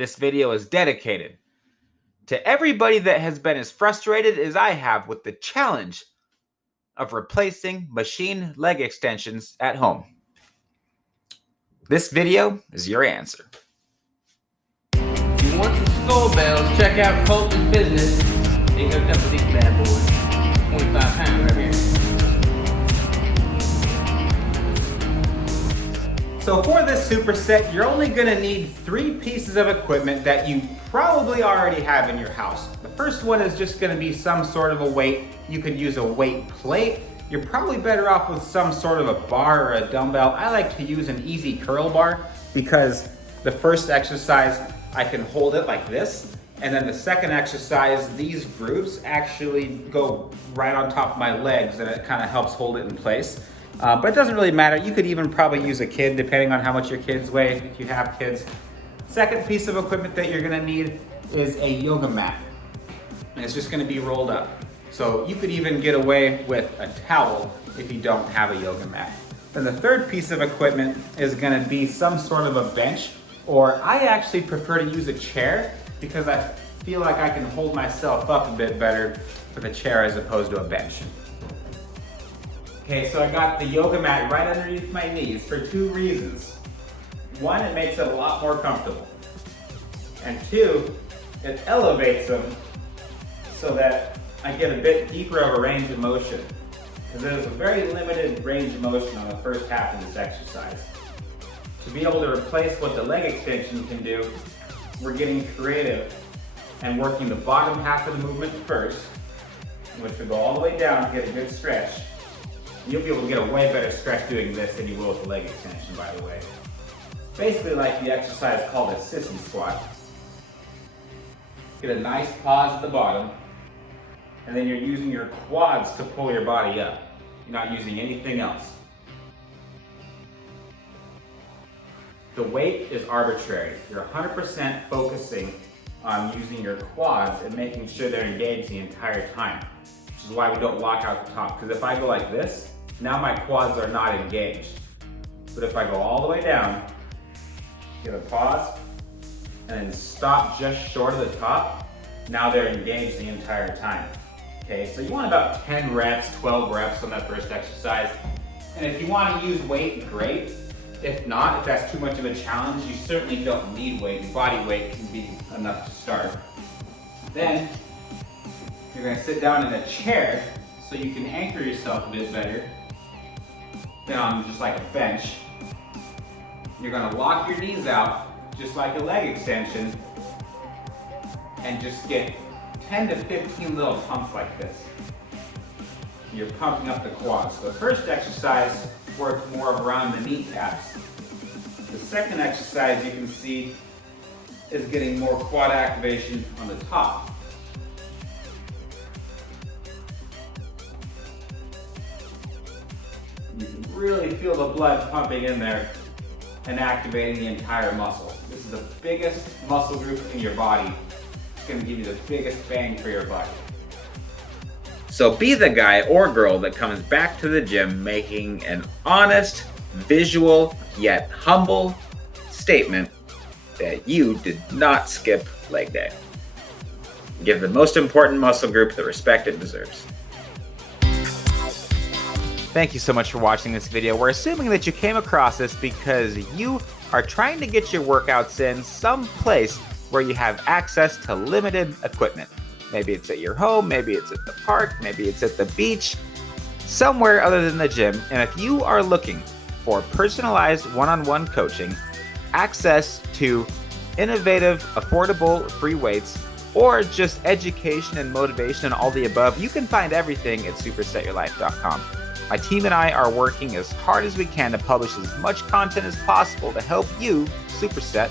This video is dedicated to everybody that has been as frustrated as I have with the challenge of replacing machine leg extensions at home. This video is your answer. If you want some skull bells, check out Colton's Business. They hooked up with these bad boys. 25 pounds right here. So for this superset, you're only gonna need 3 pieces of equipment that you probably already have in your house. The first one is just gonna be some sort of a weight. You could use a weight plate. You're probably better off with some sort of a bar or a dumbbell. I like to use an easy curl bar because the first exercise, I can hold it like this. And then the second exercise, these grooves actually go right on top of my legs and it kind of helps hold it in place. But it doesn't really matter. You could even probably use a kid depending on how much your kids weigh, if you have kids. Second piece of equipment that you're gonna need is a yoga mat. And it's just gonna be rolled up. So you could even get away with a towel if you don't have a yoga mat. Then the third piece of equipment is gonna be some sort of a bench, or I actually prefer to use a chair because I feel like I can hold myself up a bit better with a chair as opposed to a bench. Okay, so I got the yoga mat right underneath my knees for 2 reasons. 1, it makes it a lot more comfortable. And 2, it elevates them so that I get a bit deeper of a range of motion. Because there's a very limited range of motion on the first half of this exercise. To be able to replace what the leg extension can do, we're getting creative and working the bottom half of the movement first, which will go all the way down to get a good stretch. You'll be able to get a way better stretch doing this than you will with the leg extension, by the way. Basically like the exercise called a sissy squat. Get a nice pause at the bottom, and then you're using your quads to pull your body up. You're not using anything else. The weight is arbitrary. You're 100% focusing on using your quads and making sure they're engaged the entire time. Which is why we don't lock out the top. Because if I go like this, now my quads are not engaged. But if I go all the way down, give a pause, and then stop just short of the top, now they're engaged the entire time. Okay, so you want about 10 reps, 12 reps on that first exercise. And if you want to use weight, great. If not, if that's too much of a challenge, you certainly don't need weight. Body weight can be enough to start. Then, you're gonna sit down in a chair so you can anchor yourself a bit better than on just like a bench. You're gonna lock your knees out just like a leg extension and just get 10 to 15 little pumps like this. You're pumping up the quads. So the first exercise works more around the kneecaps. The second exercise you can see is getting more quad activation on the top. You can really feel the blood pumping in there and activating the entire muscle. This is the biggest muscle group in your body. It's going to give you the biggest bang for your buck. So be the guy or girl that comes back to the gym making an honest, visual, yet humble statement that you did not skip leg day. Give the most important muscle group the respect it deserves. Thank you so much for watching this video. We're assuming that you came across this because you are trying to get your workouts in some place where you have access to limited equipment. Maybe it's at your home, maybe it's at the park, maybe it's at the beach, somewhere other than the gym. And if you are looking for personalized one-on-one coaching, access to innovative, affordable, free weights, or just education and motivation and all the above, you can find everything at supersetyourlife.com. My team and I are working as hard as we can to publish as much content as possible to help you superset